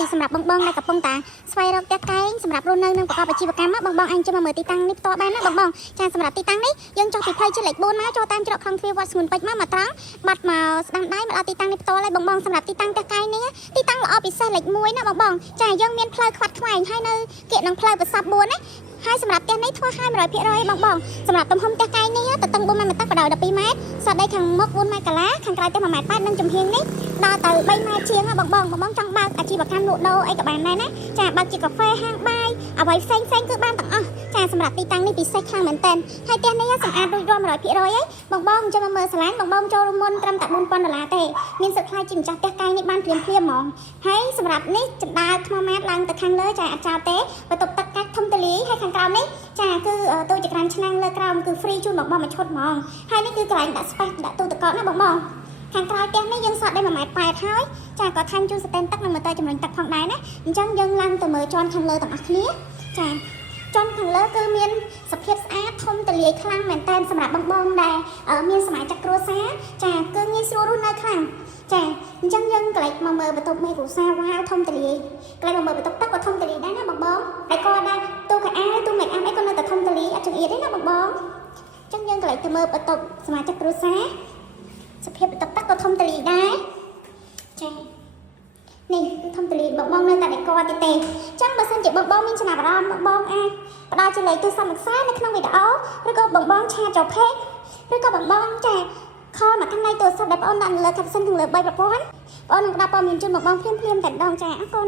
ហើយសម្រាប់បងដែលកំពុងតាស្វែងរកផ្ទះកែងសម្រាប់រស់នៅនិងប្រកបអាជីវកម្មបងអញចាំមកមើលទីតាំងនេះផ្ទាល់បានណាបងចាសម្រាប់ទីតាំងនេះយើងចុះពីផ្លូវជាតិលេខ4មកចូលតាមច្រកក្នុងទ្វារវត្តស្ងួនពេជ្រមកត្រង់បាត់មកស្ដាំដៃមកដល់ទីតាំងនេះផ្ទាល់ហើយបងសម្រាប់ទីតាំងផ្ទះកែងនេះទីតាំងល្អពិសេសលេខ1ណាបងចាយើងមានផ្លូវខ្វាត់ខ្វែងហើយនៅគៀកនឹងផ្លូវប្រសព4ណាហើយសម្រាប់ផ្ទះនេះធ្វើឲ្យ 100%បងសម្រាប់ទំហំផ្ទះកែងនេះទៅតឹង4ម៉ែត្រទឹកបដៅ12ម៉ែត្រសតដីខាងមុខ4ម៉ែត្រកន្លះខាងក្រៅទៅ1ម៉ែត្រ8និងចំហៀងនេះដល់ទៅ3ម៉ែត្រជាងបងចង់បើកអាជីវកម្មលក់ដូរអីក៏បានដែរណាចាបើកជាកាហ្វេហាងបាយអ្វីផ្សេងគឺបានទាំងអស់ចាសម្រាប់ទីតាំងនេះពិសេសខ្លាំងមែនតើហើយផ្ទះនេះសម្អាតរួចរាល់ 100%ហើយបងចាំមកមើលសាឡានបងចូលមុនត្រឹមតែ$4000ទេមានសិទ្ធិខ្លាយជាម្ចាស់ផ្ទះកែងនេះបានភ្លាមហ្មងហើយសម្រាប់នេះចណ្ដាលថ្មម៉ាតឡើងទៅខាងលើចាអាចចោលទេបន្ទប់ទឹកកាច់ធំទូលាយហើយខាងក្រោមនេះចាគឺទូចក្រានឆ្នាំងលើក្រោមគឺ free ជូនបងមួយឈុតហ្មងហើយនេះគឺកន្លែងដាក់ space ដាក់ទូទឹកកកណាបងខាងក្រោយផ្ទះនេះយើងសតដី1ម៉ែត្រ8ហើយចាក៏ថែមជូនស្តេនទឹកនិងម៉ូទ័រចម្រាញ់ទឹកផងដែរណាអញ្ចឹងយើងឡើងទៅមើលជាន់ខាងលើទាំងអស់គ្នាចាជាន់ខាងលើគឺមានសភាពស្អាតធំទូលាយខ្លាំងមែនតើសម្រាប់បងដែលមានសមាជិកគ្រួសារចាគឺងាយស្រួលរស់នៅខ្លាំងចាអញ្ចឹងយើងកន្លែងមកមើលបន្ទប់មេគ្រួសារវ៉ាវធំទូលាយកន្លែងមកមើលបន្ទប់ទឹកក៏ធំទូលាយដែរណាបងហើយក៏ដែរទូកៅអៅទូមេកអាប់អីក៏នៅតែធំទូលាយអត់ចង្អៀតទេណាបងអញ្ចឹងយើងកន្លែងទៅមើលបន្ទប់សមាជិកគ្រួសារសភាពបន្ទប់ទឹកក៏ធំទូលាយដែរចានេះគឺធំទូលាយបងនៅតែដេកទៀតទេអញ្ចឹងបើសិនជាបងមានចំណាប់អារម្មណ៍បងអាចផ្ដល់ជាលេខទូរស័ព្ទមកខ្សែនៅក្នុងវីដេអូឬក៏បងឆាតចូល page ឬក៏បងចាខលមកខាងនៃទូរស័ព្ទដែលបងដាក់នៅលើ caption ខាងលើ3ប្រព័ន្ធបងនឹងផ្ដល់ព័ត៌មានជូនបងភ្លាមតែម្ដងចាអរគុណ